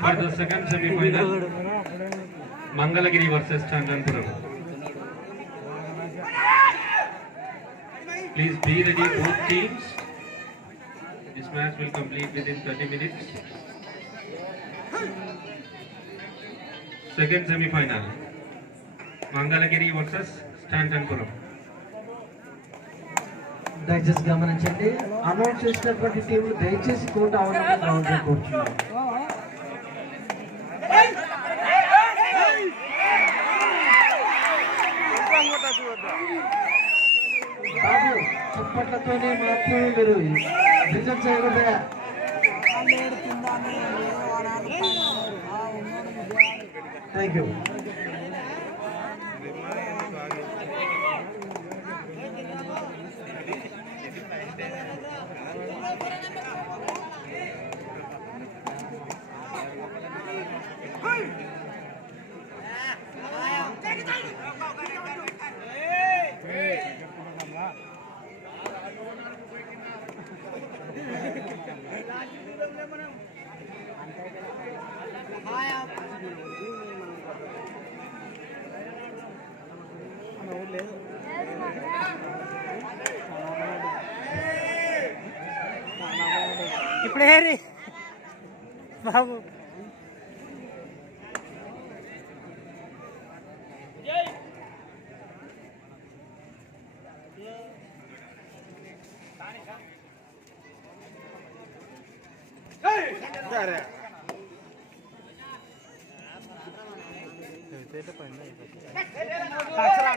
For the second semi-final, Mangalagiri versus Chandanpuram. Please be ready, both teams. This match will complete within 30 minutes. Second semi-final, Mangalagiri versus Chandanpuram. దయచేసి గమనించండి, announce చేసినటువంటి టీంలు దయచేసి court అవన్నీ కూర్చున్నారు. బాబు చప్పట్లతోనే మాత్రమే మీరు రిజల్ట్ చేయకూడదా? Thank you. ఇప్పుడే రీ బాబు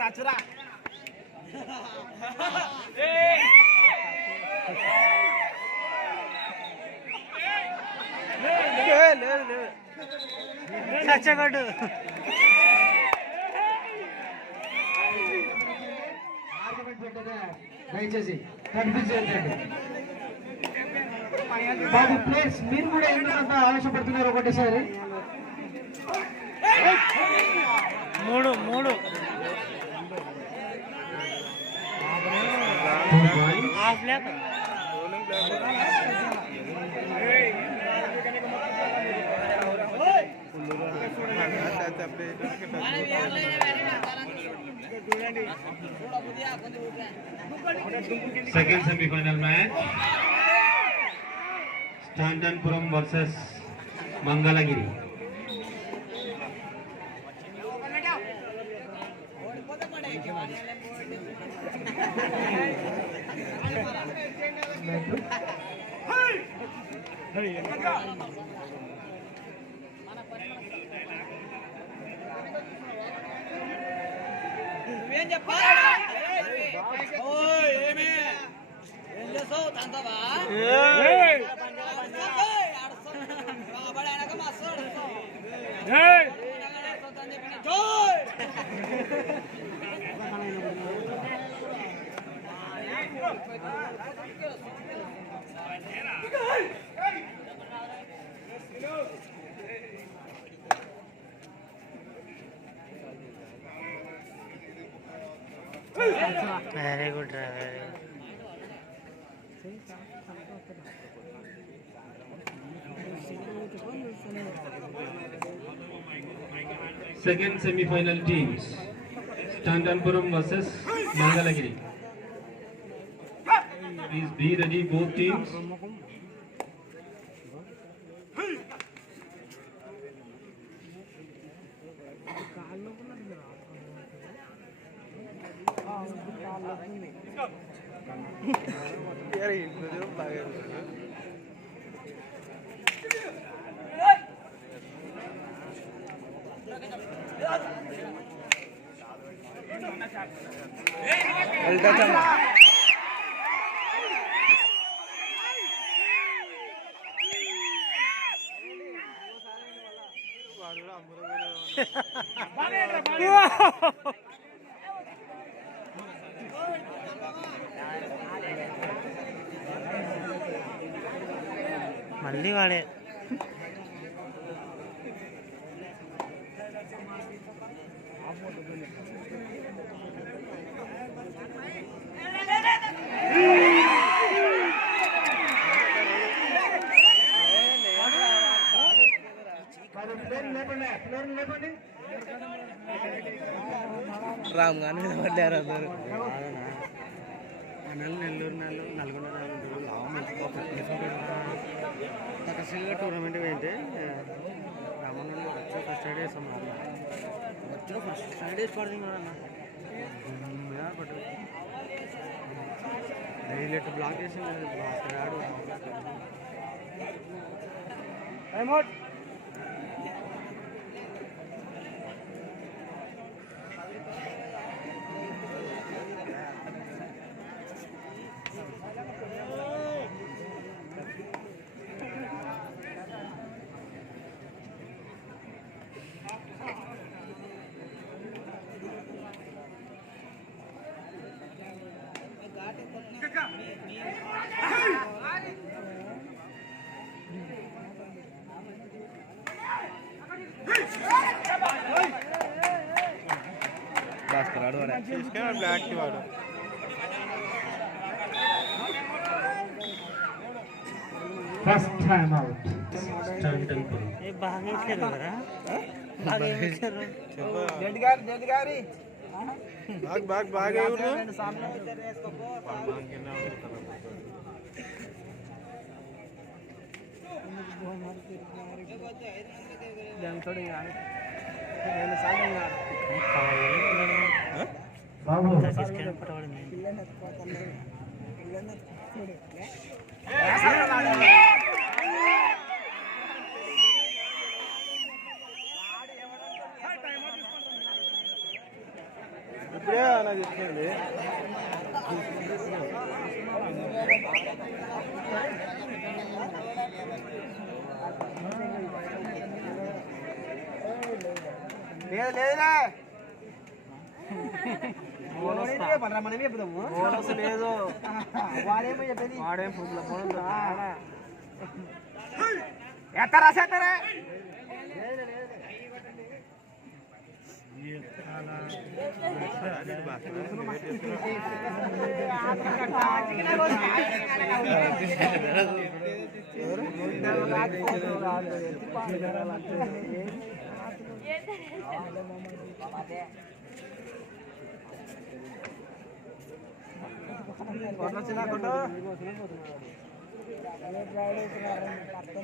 టచరా చచ్చగొట్టు దయచేసి కనిపించండి బాబు. ప్లేస్ మీరు కూడా ఎందుకంత ఆవేశపడుతున్నారు ఒకటేసారి? మూడు హాఫ్ లేక Second semi-final match, Chandanpuram versus Mangalagiri. Very good రా very Second semi-final teams, Chandanpuram versus Mangalagiri. Please be ready, both teams. మళ్ళీ వాడే రామ్ గాని మీద పడ్డారు అందరు నెల్లూరు నల్గొండ సక్సెస్ఫుల్గా టూర్నమెంట్ ఏంటి రామన్నలు వచ్చి ఫస్ట్ ఎయిడ్ వేసాం వచ్చిన ఫస్ట్ ఎయిడ్ వేసి పడుతుంది పట్టు డైలెట్ బ్లాక్ చేసి ఆడు భాస్కర్ ఆడు బ్లాక్ వాడు first time out Stunt and pull. బాగా ఇచ్చారు కదా బాగా ఇచ్చారు బాగా బాబు పట్టబడింది ఇప్పుడే నాకు చెప్తుంది లేదులే మనమే చెప్తాము బోనస్ లేదు వాడేమో చెప్పేది వాడేం ఎత్తరా సెత్తరా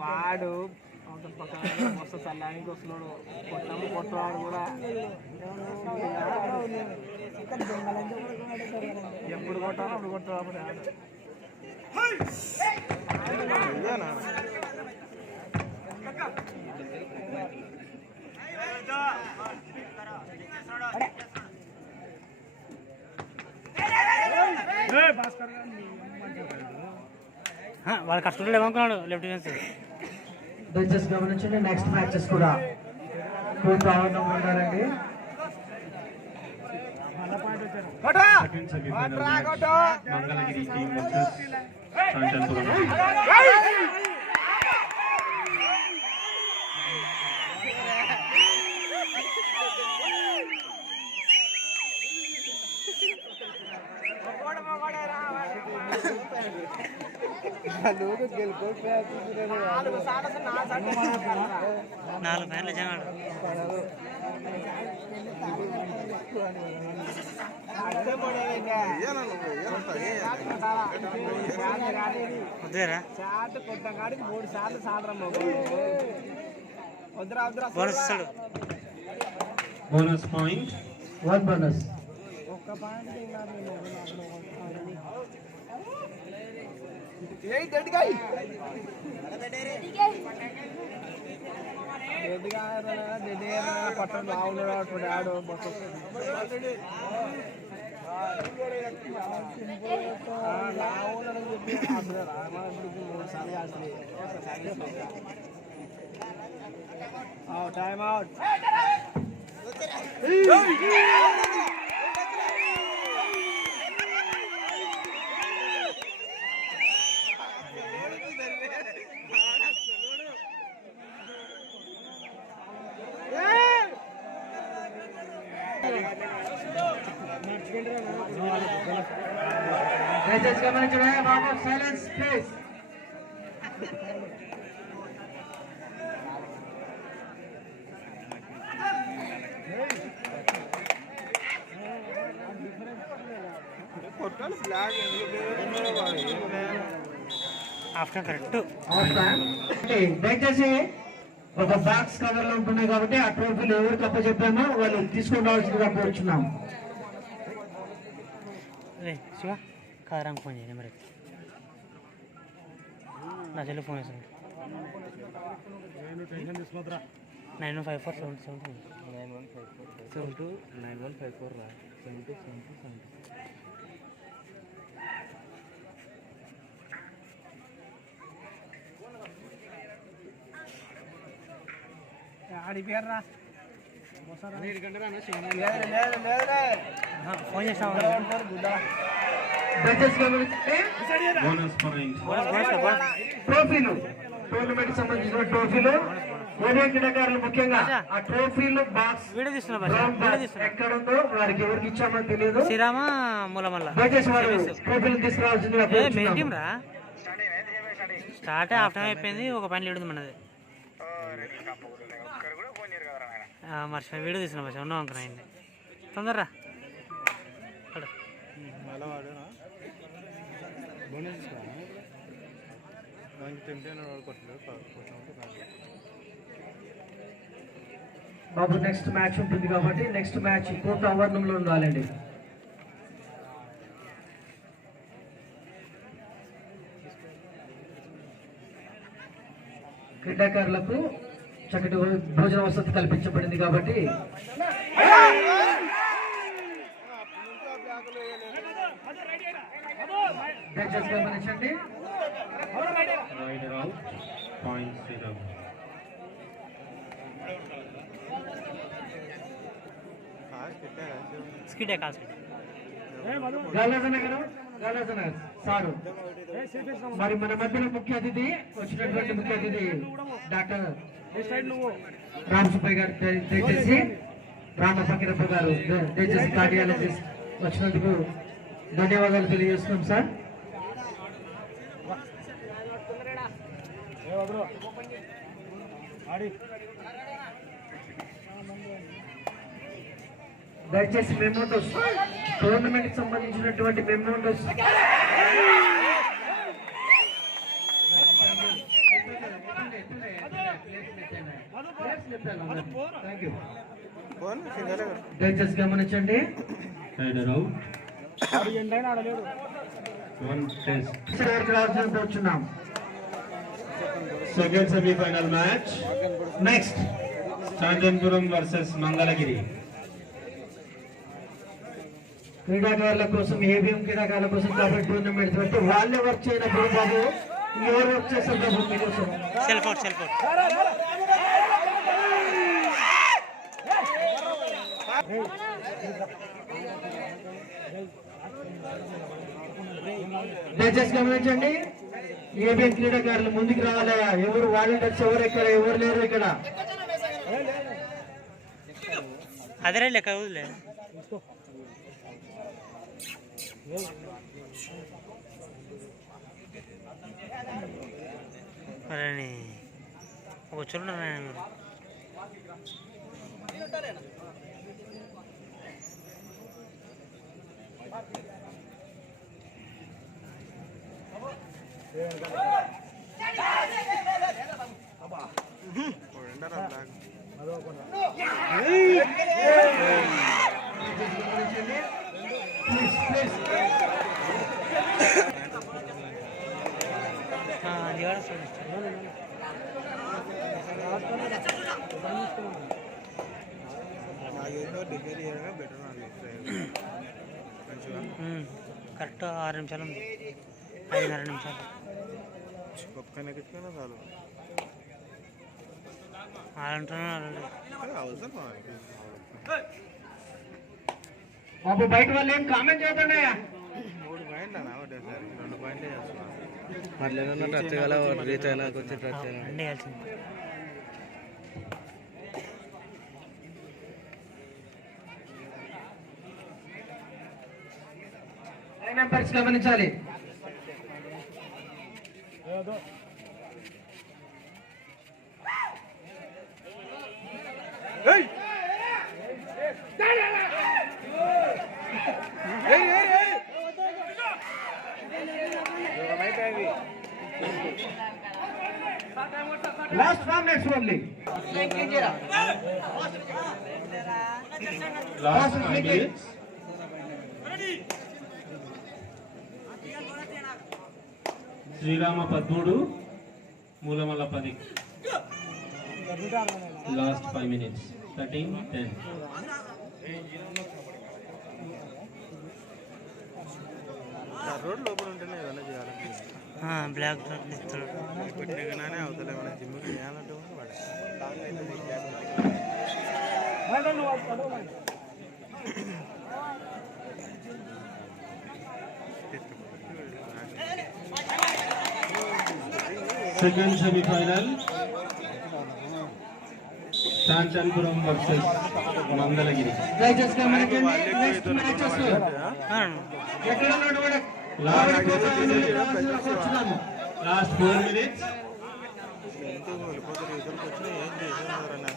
వాడు మస్తు చల్లానికి వస్తున్నాడు కొట్టవాడు కూడా ఎప్పుడు కొట్టాలో అప్పుడు కొట్టాడు వాళ్ళు కష్టపడలేదు ఏమనుకున్నాడు లెఫ్ట్ డిఫెన్స్ దయచేసి గమనించండి నెక్స్ట్ మ్యాచెస్ కూడా కోర్టు ఆవరణం ఉన్నారండి Second semi-final match. Mangalagiri team versus Stunt and pull. నాలుగు పేర్లు జనాడు వద్దురా బోనస్ ఇస్తాడు Bonus point. వన్ బోనస్ పట్టణ రావున్నాడు ఆడు టైమ్ అవుట్ దయచేసి గమనించండి బాబు సైలెన్స్ ప్లీజ్ ఆఫ్టర్ కరెక్ట్ దయచేసి ఒక బాక్స్ కవర్ లో ఉంటున్నాయి కాబట్టి ఆ ట్రోఫీలు ఎవరికి అప్పచెప్పామో వాళ్ళు తీసుకొని రావాల్సిందిగా కోరుచున్నాం. రే శివ కాదరాంగ్ ఫోన్ చేయి నెంబర్ నా చెల్లి ఫోన్ వేసాను 9154 ఫోన్ చేస్తాం Bonus point. ట్రోఫీలు టోర్నమెంట్ సంబంధించిన ట్రోఫీలు ఏరియా క్రీడాకారులు ముఖ్యంగా ఆ ట్రోఫీలు బాక్స్ వీడియో తీస్తున్నా ఎక్కడ ఉందో వారికి ఎవరికి ఇచ్చామో తెలియదు. శ్రీరామ మూలమల్ల దయచేసి వారు ట్రోఫీలు తీసుకురావాల్సిందిగా కోరుచున్నాం. టీం రా స్టార్ట్ హాఫ్ టైం అయిపోయింది. ఒక పని లీడ్ ఉంది మనది. మర్చిపోయి వీడియో తీసిన మర్చి ఉన్నాం అనుకున్నా అయింది తొందరరా బాబు నెక్స్ట్ మ్యాచ్ ఉంటుంది కాబట్టి నెక్స్ట్ మ్యాచ్ కోర్టు ఆవరణంలో ఉండాలండి. క్రీడాకారులకు చక్కటి భోజన వసతి కల్పించబడింది కాబట్టి దయచేసి గమనించండి. Rider out. Point zero. స్కిడే కాదు గాలాజనగర్ సారు మరి మన మధ్యలో ముఖ్య అతిథి వచ్చినటువంటి ముఖ్య అతిథి డాక్టర్ రామసుబ్బయ్య గారు దయచేసి రామ ఫకీరప్ప గారు దయచేసి కార్డియాలజిస్ట్ వచ్చినందుకు ధన్యవాదాలు తెలియజేస్తున్నాం సార్. దయచేసి మెమోటోస్ టోర్నమెంట్ సంబంధించినటువంటి మెమోటోస్ దయచేసి గమనించండి. Rider out. One test. కూర్చున్నాం. Second semi-final match. Next Chandanpuram versus Mangalagiri. క్రీడాకారుల కోసం ఏబిఎం క్రీడాకారుల కోసం కాబట్టి టోర్నమెంట్ పెడితే వాళ్ళే వర్క్ చేయనప్పుడు బాబు ఎవరు వర్క్ చేస్తారు బాబు మీకోసం. సెల్ఫ్ అవుట్ దయచేసి గమనించండి. ఏబిఎం క్రీడాకారులు ముందుకు రావాలి. ఎవరు వాలంటీర్స్ ఎవరు ఇక్కడ ఎవరు లేరు ఇక్కడ. అదే లెక్క వదిలే మరి ఒక చూడండి మీరు కరెక్ట్ 6 నిమిషాలు ఉంది. 5:30 నిమిషాలు బాబు బయట వాళ్ళు ఏం కామెంట్ చేద్దాం. 3 పాయింట్లు అన్న ఒకటేసారి 2 పాయింట్లే చేస్తున్నా. మళ్ళీ టచ్ గల రీచ్ అయినా కొంచెం టచ్ అయినా అన్నీ వేయాల్సింది. నెంబర్స్ గమనించాలి. Last 5 minutes only. Last 5 minutes. శ్రీరామ 13 మూలమల్ల 10. Last 5 minutes. 13-10. రోడ్ లోపల ఉంటేనే ఏదైనా చేయాలంటే బ్లాక్ ఇస్తాడు. పెట్టినగానే అవుతలే మన జిమ్కి చేయాలంటే వాడు Second semi-final. Sanchanpuram versus Mangalagiri. దయచేసి గమనించండి. నెక్స్ట్ మ్యాచెస్ ఎక్కడ ఉన్నటువంటి Last 4 minutes. ఎంతో వెళ్ళిపోతారు ఇతరులకు వచ్చినా ఏం చేస్తున్నారన్న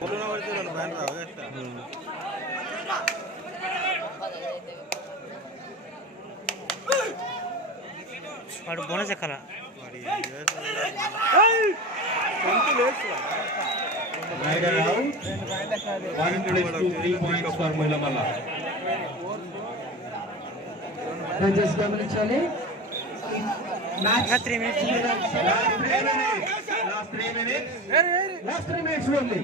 పొలం పడితే వాళ్ళు బ్యాన్ రావు వాడు bonus ఎక్కాల. Rider out. 1-3 points for Mulamalla. దయచేసి గమనించాలి. ఇంకా 3 minutes. Last 3 minutes only.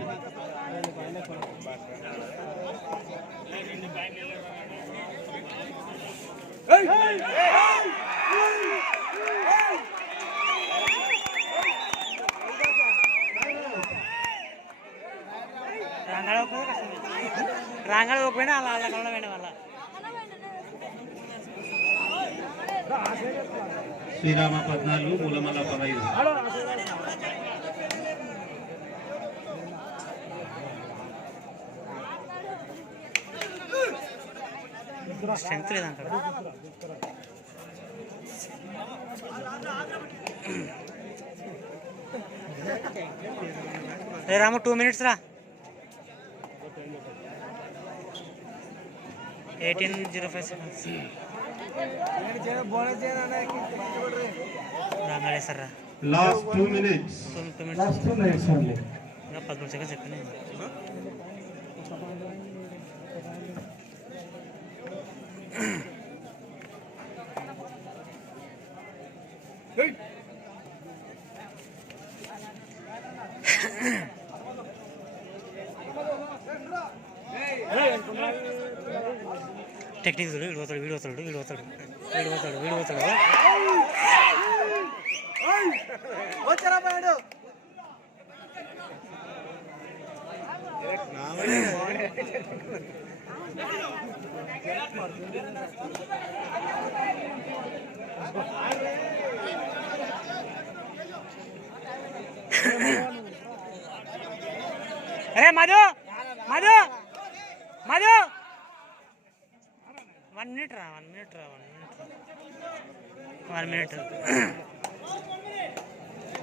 రాంగాడు పోయినా అలా అలా కళ్ళ వేయడం వల్ల శ్రీరామ 14 మూలమల్ల 15. స్ట్రెంత్ లేదు అక్కడ. రే రాము 2 minutes రా. 18:05 seconds. రాంగాడే సార్ రా. Last 2 minutes. 2 minutes. Last 2 minutes only. ఇంకా 13 seconds చెప్పినాయి. టెక్నిక్ చూడు. వీడు పోతాడు వీడు పోతాడు వీడు పోతాడు వీడు పోతాడు వీడు పోతాడు. వచ్చారా పోయాడు అరే మధు మధు మధు 1 minute రా. 1 minute రా. 1 minute.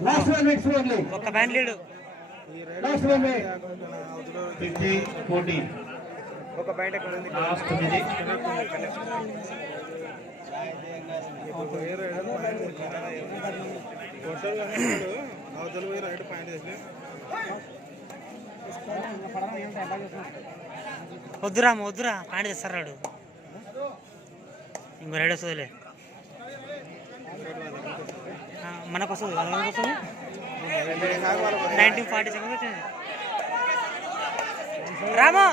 Last 1 minute only. ఒక్క బ్యాండ్ లీడు. Last 1 minute. 15-14. ఒక బయట ఎక్కడ ఉంది Last minute. అవతల పోయి రైట్ పాయింట్ చేసి వద్దురా వద్దురా పాయింట్ చేస్తారు రాడు. ఇంకో రైడ్ వస్తుందిలే. మనకు వస్తుంది మనకు వస్తుంది. 1940 seconds వచ్చింది. రాము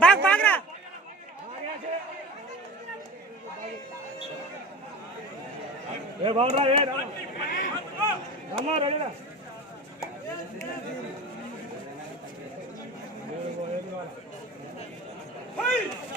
బాగా బాగా Hey!